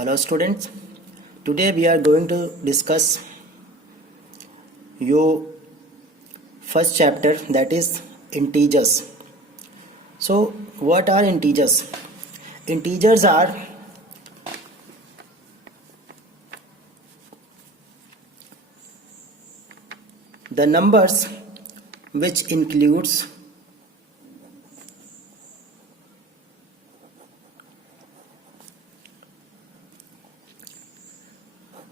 Hello students, today we are going to discuss your first chapter, that is integers. So what are integers? Integers are the numbers which includes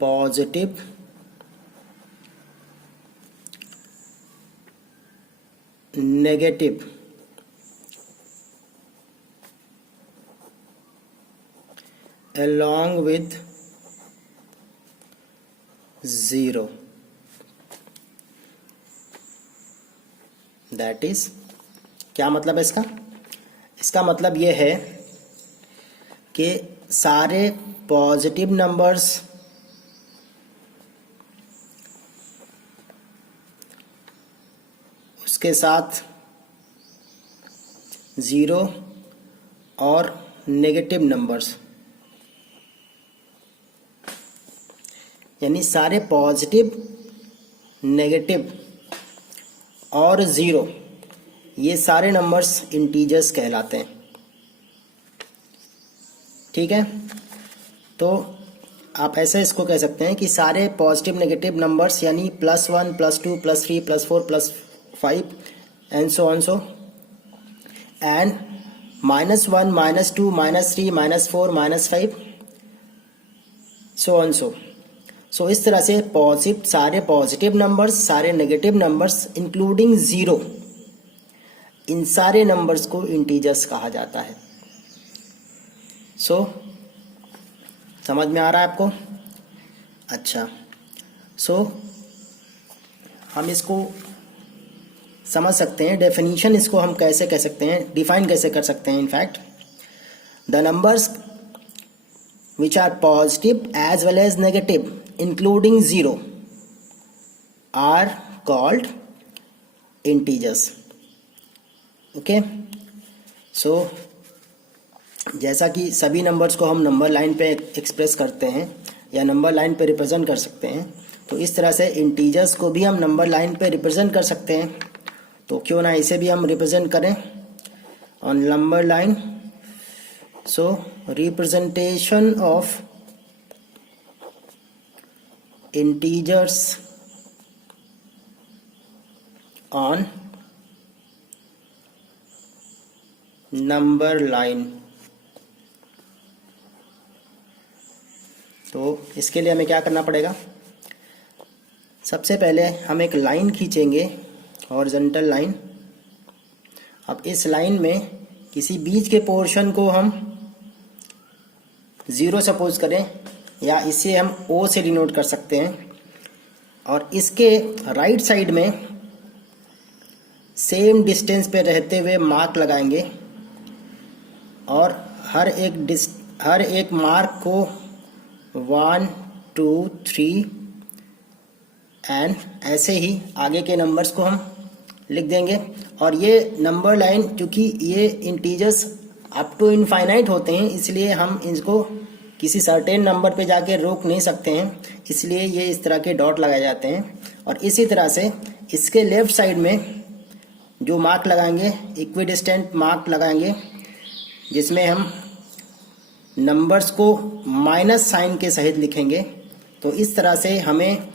positive, negative, along with zero. That is, क्या मतलब है इसका? इसका मतलब ये है कि सारे पॉजिटिव नंबर्स उसके साथ ज़ीरो और नेगेटिव नंबर्स, यानी सारे पॉजिटिव, नेगेटिव और ज़ीरो, ये सारे नंबर्स इंटीजर्स कहलाते हैं। ठीक है, तो आप ऐसे इसको कह सकते हैं कि सारे पॉजिटिव नेगेटिव नंबर्स यानी +1, +2, +3, +4, +5 and so on so, and -1, -2, -3, -4, -5 so on so. So इस तरह से सारे पॉजिटिव नंबर्स, सारे नेगेटिव नंबर्स इंक्लूडिंग ज़ीरो, इन सारे नंबर्स को इंटीजर्स कहा जाता है। सो समझ में आ रहा है आपको? अच्छा, सो हम इसको समझ सकते हैं, डेफिनेशन इसको हम कैसे कह सकते हैं, डिफाइन कैसे कर सकते हैं। In fact the numbers which are positive as well as negative including zero are called integers. Okay, so जैसा कि सभी नंबर्स को हम नंबर लाइन पे एक्सप्रेस करते हैं या नंबर लाइन पे रिप्रेजेंट कर सकते हैं, तो इस तरह से इंटीजर्स को भी हम नंबर लाइन पे रिप्रेजेंट कर सकते हैं। तो क्यों ना इसे भी हम रिप्रेजेंट करें on number line. So representation of integers on number line. तो इसके लिए हमें क्या करना पड़ेगा? सबसे पहले हम एक लाइन खींचेंगे, हॉरिजॉन्टल लाइन। अब इस लाइन में किसी बीच के पोर्शन को हम ज़ीरो सपोज करें, या इसे हम ओ से डिनोट कर सकते हैं, और इसके राइट साइड में सेम डिस्टेंस पे रहते हुए मार्क लगाएंगे, और हर एक मार्क को 1, 2, 3 एंड ऐसे ही आगे के नंबर्स को हम लिख देंगे। और ये नंबर लाइन, क्योंकि ये इंटीजर्स अप टू इनफाइनाइट होते हैं, इसलिए हम इनको किसी सर्टेन नंबर पे जाके रोक नहीं सकते हैं, इसलिए ये इस तरह के डॉट लगाए जाते हैं। और इसी तरह से इसके लेफ्ट साइड में जो मार्क लगाएंगे, इक्विडिस्टेंट मार्क लगाएंगे, जिसमें हम नंबर्स को माइनस साइन के सहित लिखेंगे। तो इस तरह से हमें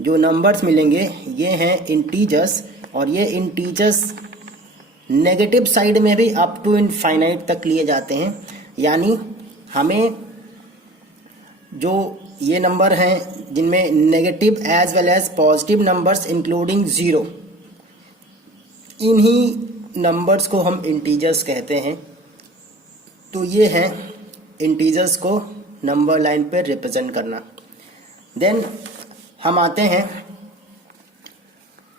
जो नंबर्स मिलेंगे ये हैं इंटीजर्स, और ये इंटीजर्स नेगेटिव साइड में भी अप टू इनफाइनाइट तक लिए जाते हैं। यानी हमें जो ये नंबर हैं जिनमें negative as well as positive numbers including zero, इन्हीं नंबर्स को हम इंटीजर्स कहते हैं। तो ये हैं इंटीजर्स को नंबर लाइन पर रिप्रेजेंट करना। देन हम आते हैं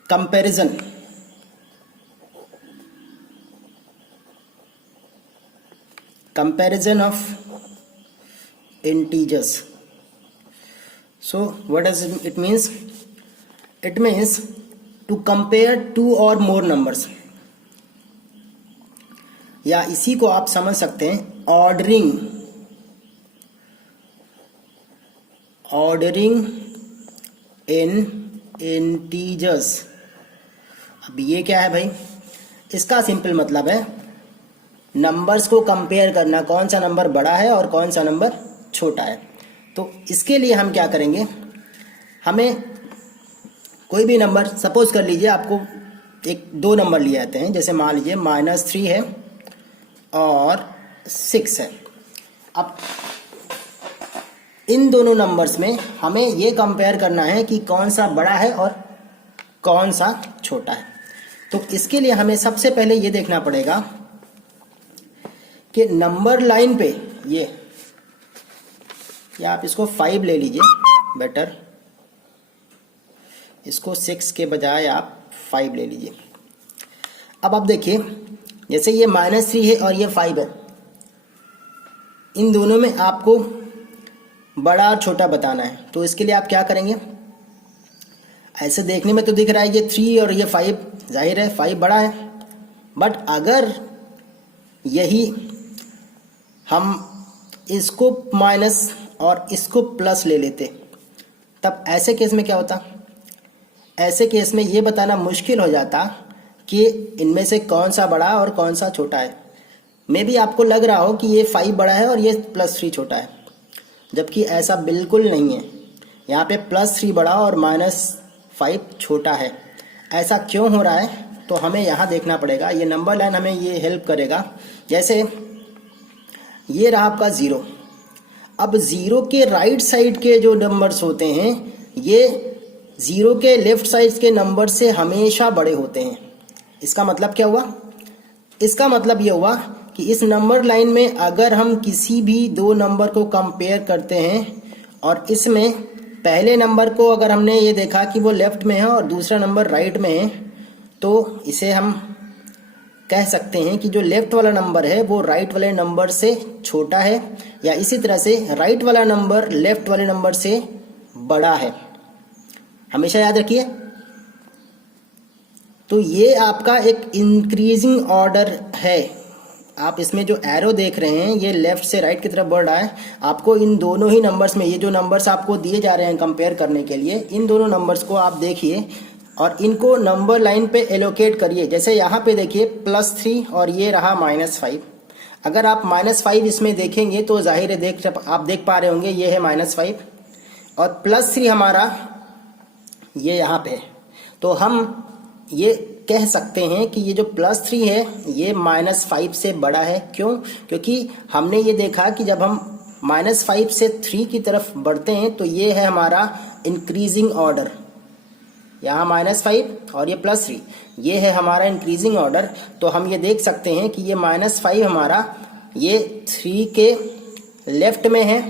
comparison. Comparison of integers. So what does it means? It means to compare two और मोर नंबर्स, या इसी को आप समझ सकते हैं ऑर्डरिंग ऑर्डरिंग इन इंटीजर्स। अब ये क्या है भाई? इसका सिंपल मतलब है नंबर्स को कंपेयर करना, कौन सा नंबर बड़ा है और कौन सा नंबर छोटा है। तो इसके लिए हम क्या करेंगे, हमें कोई भी नंबर, सपोज कर लीजिए आपको दो नंबर लिए जाते हैं, जैसे मान लीजिए -3 है और 6 है। अब इन दोनों नंबर्स में हमें ये कंपेयर करना है कि कौन सा बड़ा है और कौन सा छोटा है। तो इसके लिए हमें सबसे पहले ये देखना पड़ेगा कि नंबर लाइन पे ये, या आप इसको 5 ले लीजिए बेटर, इसको 6 के बजाय आप 5 ले लीजिए। अब आप देखिए, जैसे ये -3 है और ये 5 है, इन दोनों में आपको बड़ा और छोटा बताना है। तो इसके लिए आप क्या करेंगे, ऐसे देखने में तो दिख रहा है ये 3 और ये 5, जाहिर है 5 बड़ा है, बट अगर यही हम इसको माइनस और इसको प्लस ले लेते, तब ऐसे केस में क्या होता? ऐसे केस में ये बताना मुश्किल हो जाता कि इनमें से कौन सा बड़ा और कौन सा छोटा है। मे भी आपको लग रहा हो कि ये 5 बड़ा है और ये +3 छोटा है, जबकि ऐसा बिल्कुल नहीं है। यहाँ पे +3 बड़ा और -5 छोटा है। ऐसा क्यों हो रहा है? तो हमें यहाँ देखना पड़ेगा। ये नंबर लाइन हमें ये हेल्प करेगा। जैसे ये रहा आपका 0। अब 0 के राइट साइड के जो नंबर्स होते हैं, ये 0 के लेफ्ट साइड के नंबर से हमेशा बड़े होते हैं। इसका मतलब क्या हुआ? इसका मतलब ये हुआ कि इस नंबर लाइन में अगर हम किसी भी दो नंबर को कंपेयर करते हैं और इसमें पहले नंबर को अगर हमने ये देखा कि वो लेफ्ट में है और दूसरा नंबर राइट में है, तो इसे हम कह सकते हैं कि जो लेफ्ट वाला नंबर है वो राइट वाले नंबर से छोटा है, या इसी तरह से राइट वाला नंबर लेफ्ट वाले नंबर से बड़ा है। हमेशा याद रखिए। तो ये आपका एक इंक्रीजिंग ऑर्डर है। आप इसमें जो एरो देख रहे हैं ये लेफ्ट से राइट की तरफ बढ़ रहा है। आपको इन दोनों ही नंबर्स में, ये जो नंबर्स आपको दिए जा रहे हैं कंपेयर करने के लिए, इन दोनों नंबर्स को आप देखिए और इनको नंबर लाइन पे एलोकेट करिए। जैसे यहाँ पे देखिए +3 और ये रहा -5। अगर आप -5 इसमें देखेंगे तो जाहिर है आप देख पा रहे होंगे ये है -5 और +3 हमारा ये यहाँ पे है। तो हम ये कह सकते हैं कि ये जो +3 है ये -5 से बड़ा है। क्यों? क्योंकि हमने ये देखा कि जब हम -5 से 3 की तरफ बढ़ते हैं तो ये है हमारा इंक्रीजिंग ऑर्डर। यहाँ -5 और ये +3, ये है हमारा इंक्रीजिंग ऑर्डर। तो हम ये देख सकते हैं कि ये -5 हमारा ये 3 के लेफ्ट में है,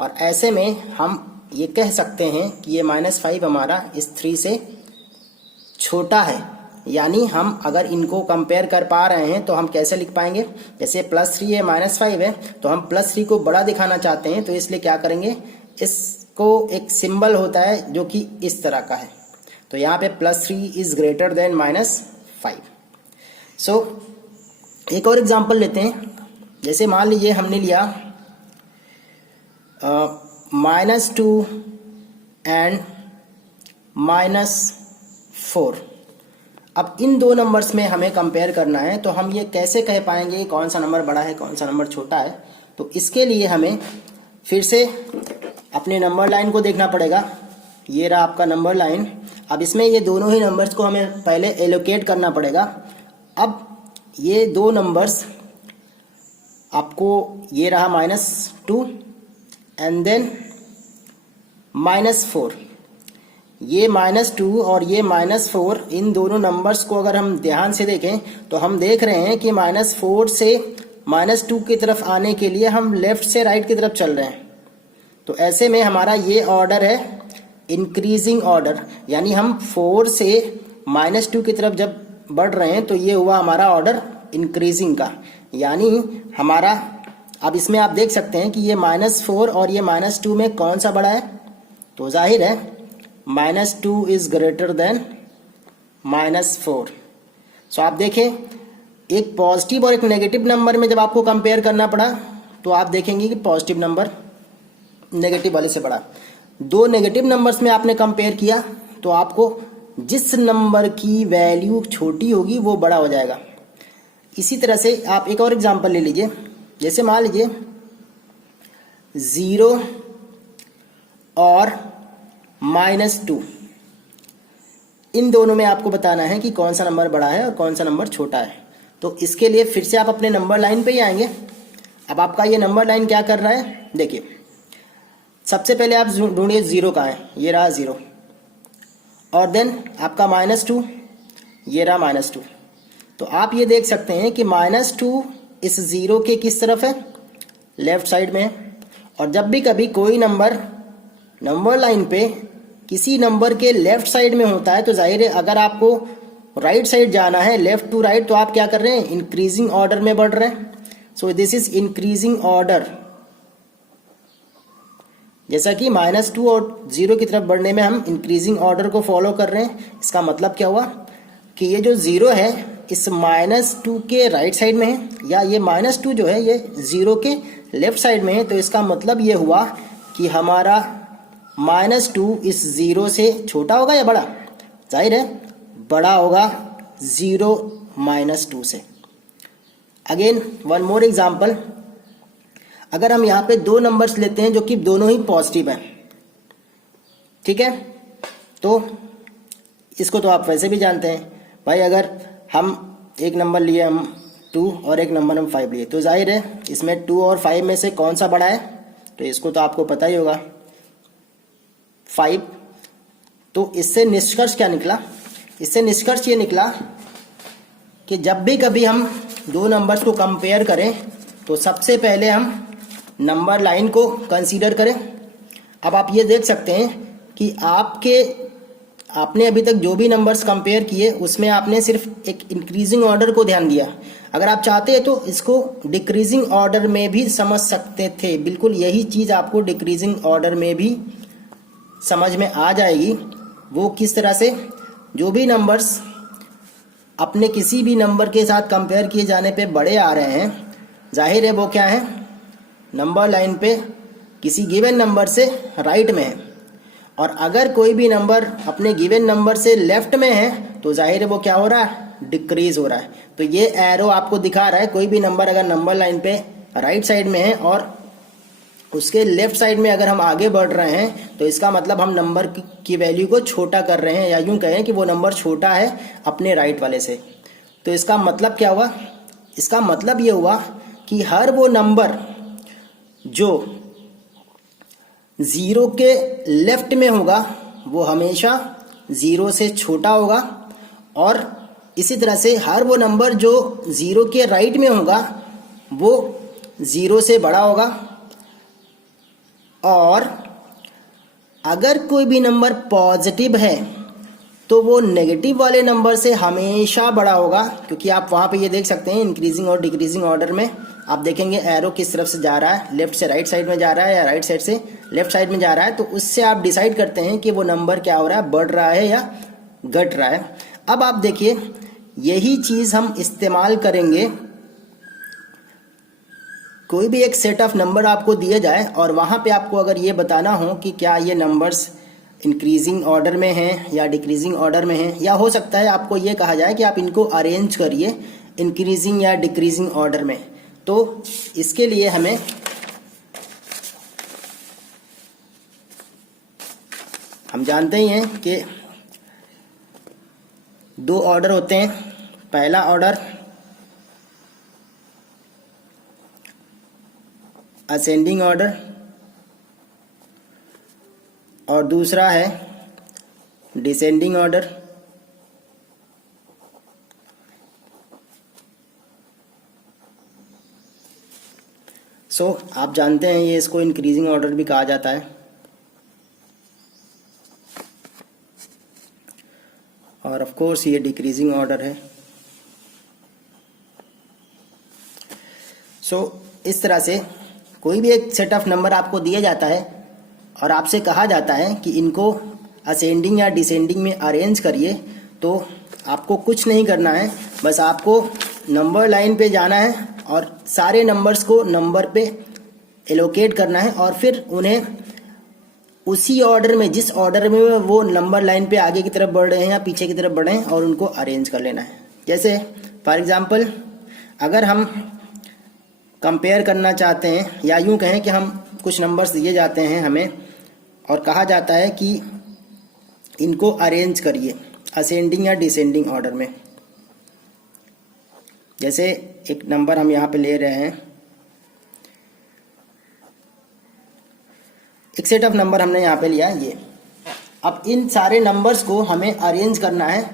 और ऐसे में हम ये कह सकते हैं कि ये -5 हमारा इस 3 से छोटा है। यानी हम अगर इनको कंपेयर कर पा रहे हैं तो हम कैसे लिख पाएंगे? जैसे +3 है -5 है, तो हम +3 को बड़ा दिखाना चाहते हैं, तो इसलिए क्या करेंगे, इसको एक सिंबल होता है जो कि इस तरह का है। तो यहाँ पे +3 इज ग्रेटर देन -5। सो एक और एग्जांपल लेते हैं। जैसे मान लीजिए हमने लिया -2 एंड -4। अब इन दो नंबर्स में हमें कंपेयर करना है, तो हम ये कैसे कह पाएंगे कौन सा नंबर बड़ा है कौन सा नंबर छोटा है? तो इसके लिए हमें फिर से अपने नंबर लाइन को देखना पड़ेगा। ये रहा आपका नंबर लाइन। अब इसमें ये दोनों ही नंबर्स को हमें पहले एलोकेट करना पड़ेगा। अब ये दो नंबर्स आपको, ये रहा -2 एंड देन -4। ये -2 और ये -4, इन दोनों नंबर्स को अगर हम ध्यान से देखें तो हम देख रहे हैं कि -4 से -2 की तरफ आने के लिए हम लेफ्ट से राइट की तरफ चल रहे हैं। तो ऐसे में हमारा ये ऑर्डर है इंक्रीजिंग ऑर्डर, यानी हम 4 से -2 की तरफ जब बढ़ रहे हैं तो ये हुआ हमारा ऑर्डर इंक्रीजिंग का। यानी हमारा, अब इसमें आप देख सकते हैं कि ये -4 और ये -2 में कौन सा बड़ा है? तो जाहिर है -2 इज ग्रेटर देन -4। सो आप देखें, एक पॉजिटिव और एक नेगेटिव नंबर में जब आपको कंपेयर करना पड़ा तो आप देखेंगे कि पॉजिटिव नंबर नेगेटिव वाले से बड़ा। दो नेगेटिव नंबर्स में आपने कंपेयर किया तो आपको जिस नंबर की वैल्यू छोटी होगी वो बड़ा हो जाएगा। इसी तरह से आप एक और एग्जांपल ले लीजिए, जैसे मान लीजिए 0 और -2, इन दोनों में आपको बताना है कि कौन सा नंबर बड़ा है और कौन सा नंबर छोटा है। तो इसके लिए फिर से आप अपने नंबर लाइन पे ही आएंगे। अब आपका ये नंबर लाइन क्या कर रहा है, देखिए सबसे पहले आप ढूंढिए 0 कहाँ है, ये रहा 0, और देन आपका -2, ये रहा -2। तो आप ये देख सकते हैं कि -2 इस 0 के किस तरफ है, लेफ्ट साइड में है। और जब भी कभी कोई नंबर लाइन पे किसी नंबर के लेफ्ट साइड में होता है तो जाहिर है अगर आपको राइट साइड जाना है, लेफ्ट टू राइट, तो आप क्या कर रहे हैं, इंक्रीजिंग ऑर्डर में बढ़ रहे हैं। So this is increasing order. जैसा कि -2 और 0 की तरफ बढ़ने में हम इंक्रीजिंग ऑर्डर को फॉलो कर रहे हैं। इसका मतलब क्या हुआ कि ये जो 0 है इस -2 के राइट साइड में है, या ये -2 जो है ये 0 के लेफ्ट साइड में है। तो इसका मतलब ये हुआ कि हमारा -2 इस 0 से छोटा होगा या बड़ा, जाहिर है बड़ा होगा 0 -2 से। अगेन वन मोर एग्जाम्पल, अगर हम यहाँ पे दो नंबर्स लेते हैं जो कि दोनों ही पॉजिटिव हैं, ठीक है, तो इसको तो आप वैसे भी जानते हैं भाई, अगर हम एक नंबर लिए हम 2 और एक नंबर हम 5 लिए, तो जाहिर है इसमें 2 और 5 में से कौन सा बड़ा है, तो इसको तो आपको पता ही होगा 5। तो इससे निष्कर्ष क्या निकला, इससे निष्कर्ष ये निकला कि जब भी कभी हम दो नंबर्स को कंपेयर करें तो सबसे पहले हम नंबर लाइन को कंसीडर करें। अब आप ये देख सकते हैं कि आपने अभी तक जो भी नंबर्स कंपेयर किए उसमें आपने सिर्फ एक इंक्रीजिंग ऑर्डर को ध्यान दिया। अगर आप चाहते हैं तो इसको डिक्रीजिंग ऑर्डर में भी समझ सकते थे, बिल्कुल यही चीज़ आपको डिक्रीजिंग ऑर्डर में भी समझ में आ जाएगी। वो किस तरह से, जो भी नंबर्स अपने किसी भी नंबर के साथ कंपेयर किए जाने पे बड़े आ रहे हैं, जाहिर है वो क्या है, नंबर लाइन पे किसी गिवन नंबर से राइट में है। और अगर कोई भी नंबर अपने गिवन नंबर से लेफ्ट में है तो जाहिर है वो क्या हो रहा है, डिक्रीज हो रहा है। तो ये एरो आपको दिखा रहा है कोई भी नंबर अगर नंबर लाइन पे राइट साइड में है और उसके लेफ्ट साइड में अगर हम आगे बढ़ रहे हैं तो इसका मतलब हम नंबर की वैल्यू को छोटा कर रहे हैं, या यूं कहें कि वो नंबर छोटा है अपने राइट वाले से। तो इसका मतलब क्या हुआ, इसका मतलब ये हुआ कि हर वो नंबर जो 0 के लेफ्ट में होगा वो हमेशा 0 से छोटा होगा, और इसी तरह से हर वो नंबर जो 0 के राइट में होगा वो 0 से बड़ा होगा। और अगर कोई भी नंबर पॉजिटिव है तो वो नेगेटिव वाले नंबर से हमेशा बड़ा होगा, क्योंकि आप वहाँ पे ये देख सकते हैं इंक्रीजिंग और डिक्रीजिंग ऑर्डर में आप देखेंगे एरो किस तरफ से जा रहा है, लेफ्ट से राइट साइड में जा रहा है या राइट साइड से लेफ्ट साइड में जा रहा है। तो उससे आप डिसाइड करते हैं कि वो नंबर क्या हो रहा है, बढ़ रहा है या घट रहा है। अब आप देखिए यही चीज़ हम इस्तेमाल करेंगे, कोई भी एक सेट ऑफ नंबर आपको दिए जाए और वहाँ पे आपको अगर ये बताना हो कि क्या ये नंबर्स इंक्रीजिंग ऑर्डर में हैं या डिक्रीजिंग ऑर्डर में हैं, या हो सकता है आपको ये कहा जाए कि आप इनको अरेंज करिए इंक्रीजिंग या डिक्रीजिंग ऑर्डर में। तो इसके लिए हम जानते ही हैं कि दो ऑर्डर होते हैं, पहला ऑर्डर असेंडिंग ऑर्डर और दूसरा है डिसेंडिंग ऑर्डर। सो आप जानते हैं ये इसको इंक्रीजिंग ऑर्डर भी कहा जाता है, और ऑफ कोर्स ये डिक्रीजिंग ऑर्डर है। सो इस तरह से कोई भी एक सेट ऑफ नंबर आपको दिया जाता है और आपसे कहा जाता है कि इनको असेंडिंग या डिसेंडिंग में अरेंज करिए, तो आपको कुछ नहीं करना है, बस आपको नंबर लाइन पे जाना है और सारे नंबर्स को नंबर पे एलोकेट करना है और फिर उन्हें उसी ऑर्डर में, जिस ऑर्डर में वो नंबर लाइन पे आगे की तरफ बढ़ रहे हैं या पीछे की तरफ बढ़ रहे हैं, और उनको अरेंज कर लेना है। जैसे फॉर एग्जांपल अगर हम कंपेयर करना चाहते हैं, या यूं कहें कि हम कुछ नंबर्स दिए जाते हैं हमें और कहा जाता है कि इनको अरेंज करिए असेंडिंग या डिसेंडिंग ऑर्डर में। जैसे एक नंबर हम यहाँ पे ले रहे हैं, एक सेट ऑफ नंबर हमने यहाँ पे लिया ये। अब इन सारे नंबर्स को हमें अरेंज करना है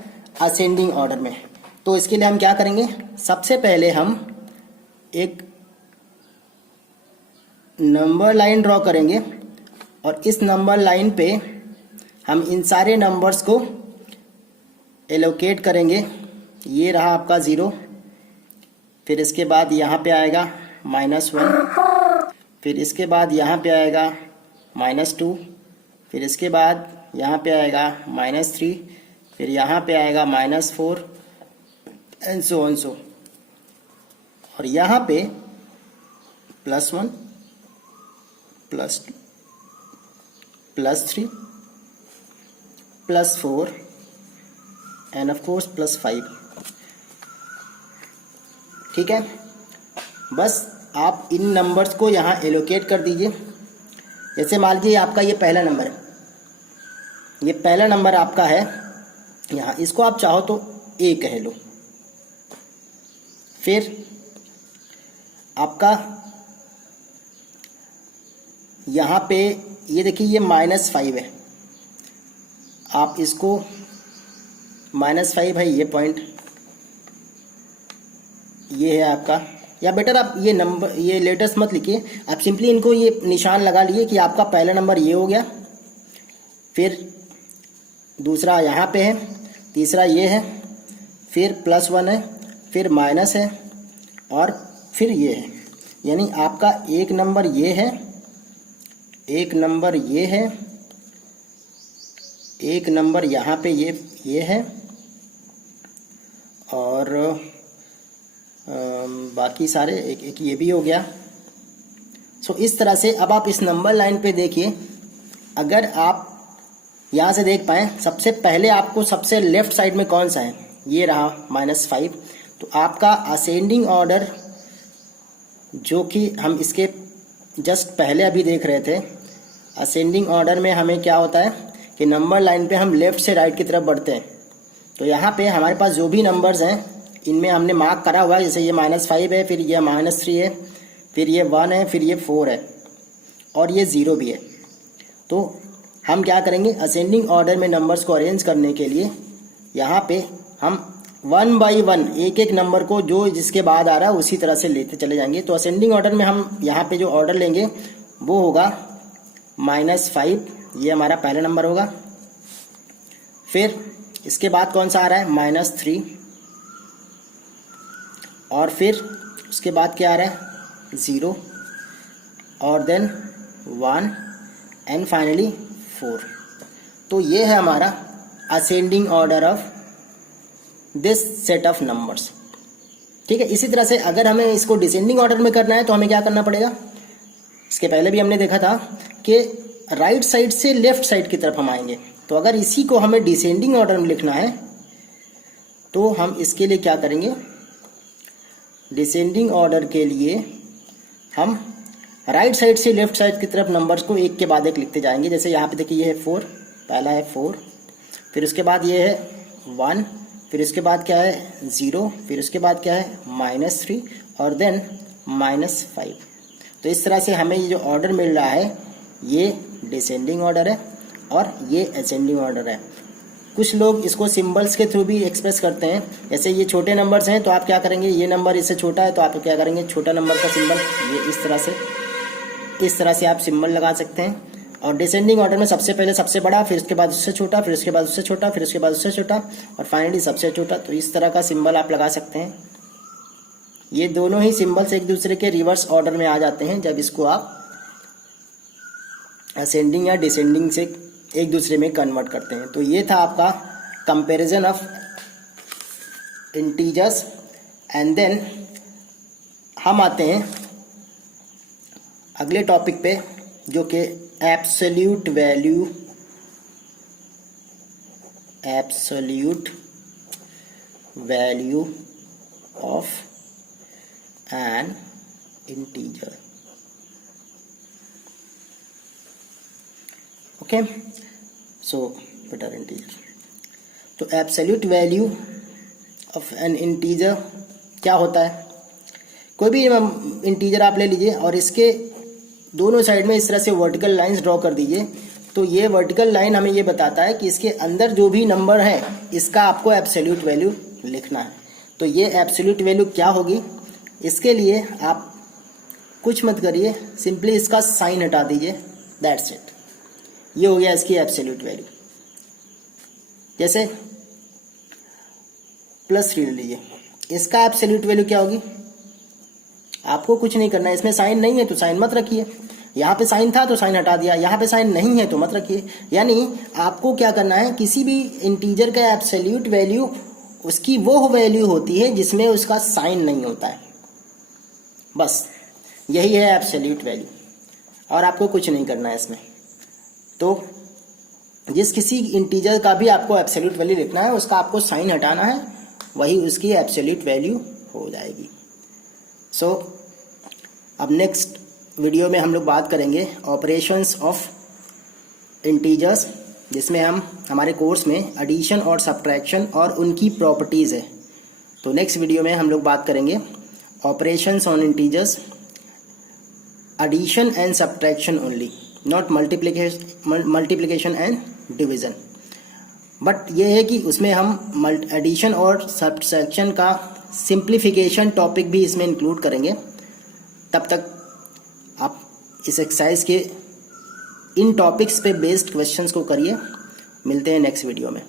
असेंडिंग ऑर्डर में। तो इसके लिए हम क्या करेंगे, सबसे पहले हम एक नंबर लाइन ड्रॉ करेंगे और इस नंबर लाइन पे हम इन सारे नंबर्स को एलोकेट करेंगे। ये रहा आपका 0, फिर इसके बाद यहाँ पे आएगा -1, फिर इसके बाद यहाँ पे आएगा -2, फिर इसके बाद यहाँ पे आएगा -3, फिर यहाँ पे आएगा -4 एंड सो ऑन सो। और यहाँ पे +1, +2, +3, +4 एंड ऑफ कोर्स +5। ठीक है, बस आप इन नंबर्स को यहाँ एलोकेट कर दीजिए। जैसे मान लीजिए आपका ये पहला नंबर है, ये पहला नंबर आपका है यहाँ, इसको आप चाहो तो A कह लो। फिर आपका यहाँ पे ये देखिए ये -5 है, आप इसको -5 है ये पॉइंट, ये है आपका। या बेटर आप ये नंबर, ये लेटर्स मत लिखिए, आप सिंपली इनको ये निशान लगा लिए कि आपका पहला नंबर ये हो गया, फिर दूसरा यहाँ पे है, तीसरा ये है, फिर +1 है, फिर माइनस है, और फिर ये है। यानी आपका एक नंबर ये है, एक नंबर ये है, एक नंबर यहाँ पे ये है, और बाकी सारे एक एक ये भी हो गया। सो इस तरह से अब आप इस नंबर लाइन पे देखिए, अगर आप यहाँ से देख पाएँ, सबसे पहले आपको सबसे लेफ्ट साइड में कौन सा है, ये रहा -5। तो आपका असेंडिंग ऑर्डर जो कि हम इसके जस्ट पहले अभी देख रहे थे, असेंडिंग ऑर्डर में हमें क्या होता है कि नंबर लाइन पे हम लेफ़्ट से राइट की तरफ बढ़ते हैं। तो यहाँ पे हमारे पास जो भी नंबर्स हैं इनमें हमने मार्क करा हुआ है, जैसे ये -5 है, फिर ये -3 है, फिर ये 1 है, फिर ये 4 है, और ये 0 भी है। तो हम क्या करेंगे, असेंडिंग ऑर्डर में नंबर्स को अरेंज करने के लिए यहाँ पे हम 1 बाई 1 एक एक नंबर को जो जिसके बाद आ रहा है उसी तरह से लेते चले जाएंगे। तो असेंडिंग ऑर्डर में हम यहाँ पे जो ऑर्डर लेंगे वो होगा -5, ये हमारा पहला नंबर होगा। फिर इसके बाद कौन सा आ रहा है, -3, और फिर उसके बाद क्या आ रहा है, 0, और देन 1 एंड फाइनली 4। तो ये है हमारा ascending order of this set of numbers. ठीक है, इसी तरह से अगर हमें इसको डिसेंडिंग ऑर्डर में करना है तो हमें क्या करना पड़ेगा, इसके पहले भी हमने देखा था कि राइट साइड से लेफ्ट साइड की तरफ हम आएंगे। तो अगर इसी को हमें डिसेंडिंग ऑर्डर में लिखना है तो हम इसके लिए क्या करेंगे, डिसेंडिंग ऑर्डर के लिए हम राइट साइड से लेफ्ट साइड की तरफ नंबर्स को एक के बाद एक लिखते जाएंगे। जैसे यहाँ पे देखिए ये है 4, पहला है 4, फिर उसके बाद ये है 1, फिर उसके बाद क्या है 0, फिर उसके बाद क्या है -3, और देन -5। तो इस तरह से हमें ये जो ऑर्डर मिल रहा है ये डिसेंडिंग ऑर्डर है और ये असेंडिंग ऑर्डर है। कुछ लोग इसको सिंबल्स के थ्रू भी एक्सप्रेस करते हैं। जैसे ये छोटे नंबर्स हैं तो आप क्या करेंगे, ये नंबर इससे छोटा है तो आप क्या करेंगे, छोटा नंबर का सिंबल ये इस तरह से आप सिंबल लगा सकते हैं। और डिसेंडिंग ऑर्डर में सबसे पहले सबसे बड़ा, फिर उसके बाद उससे छोटा, फिर उसके बाद उससे छोटा, फिर उसके बाद उससे छोटा, और फाइनली सबसे छोटा। तो इस तरह का सिंबल आप लगा सकते हैं। ये दोनों ही सिंबल्स एक दूसरे के रिवर्स ऑर्डर में आ जाते हैं जब इसको आप असेंडिंग या डिसेंडिंग से एक दूसरे में कन्वर्ट करते हैं। तो ये था आपका comparison of integers. And then हम आते हैं अगले टॉपिक पे जो कि absolute value of an integer. Okay, so better integer. तो absolute value of an integer क्या होता है? कोई भी इंटीजर आप ले लीजिए और इसके दोनों साइड में इस तरह से वर्टिकल लाइंस ड्रॉ कर दीजिए। तो ये वर्टिकल लाइन हमें ये बताता है कि इसके अंदर जो भी नंबर है इसका आपको एब्सोल्यूट वैल्यू लिखना है। तो ये एब्सोल्यूट वैल्यू क्या होगी? इसके लिए आप कुछ मत करिए, सिंपली इसका साइन हटा दीजिए, दैट्स इट। ये हो गया इसकी एब्सोल्यूट वैल्यू। जैसे +3 ले लीजिए, इसका एब्सोल्यूट वैल्यू क्या होगी? आपको कुछ नहीं करना है, इसमें साइन नहीं है तो साइन मत रखिए, यहाँ पे साइन था तो साइन हटा दिया, यहाँ पे साइन नहीं है तो मत रखिए। यानी आपको क्या करना है, किसी भी इंटीजर का एब्सोल्यूट वैल्यू उसकी वो वैल्यू होती है जिसमें उसका साइन नहीं होता है, बस यही है एब्सोल्यूट वैल्यू, और आपको कुछ नहीं करना है इसमें। तो जिस किसी इंटीजर का भी आपको एब्सोल्यूट वैल्यू लिखना है उसका आपको साइन हटाना है, वही उसकी एब्सोल्यूट वैल्यू हो जाएगी। सो अब नेक्स्ट वीडियो में हम लोग बात करेंगे ऑपरेशंस ऑफ इंटीजर्स, जिसमें हम हमारे कोर्स में एडिशन और सब्ट्रैक्शन और उनकी प्रॉपर्टीज़ है। तो नेक्स्ट वीडियो में हम लोग बात करेंगे operations on integers, addition and subtraction only, not multiplication and division. But ये है कि उसमें हम एडिशन और सब्ट्रैक्शन का सिंप्लीफिकेशन टॉपिक भी इसमें इंक्लूड करेंगे। तब तक आप इस एक्सरसाइज के इन टॉपिक्स पे बेस्ड क्वेश्चंस को करिए। मिलते हैं नेक्स्ट वीडियो में।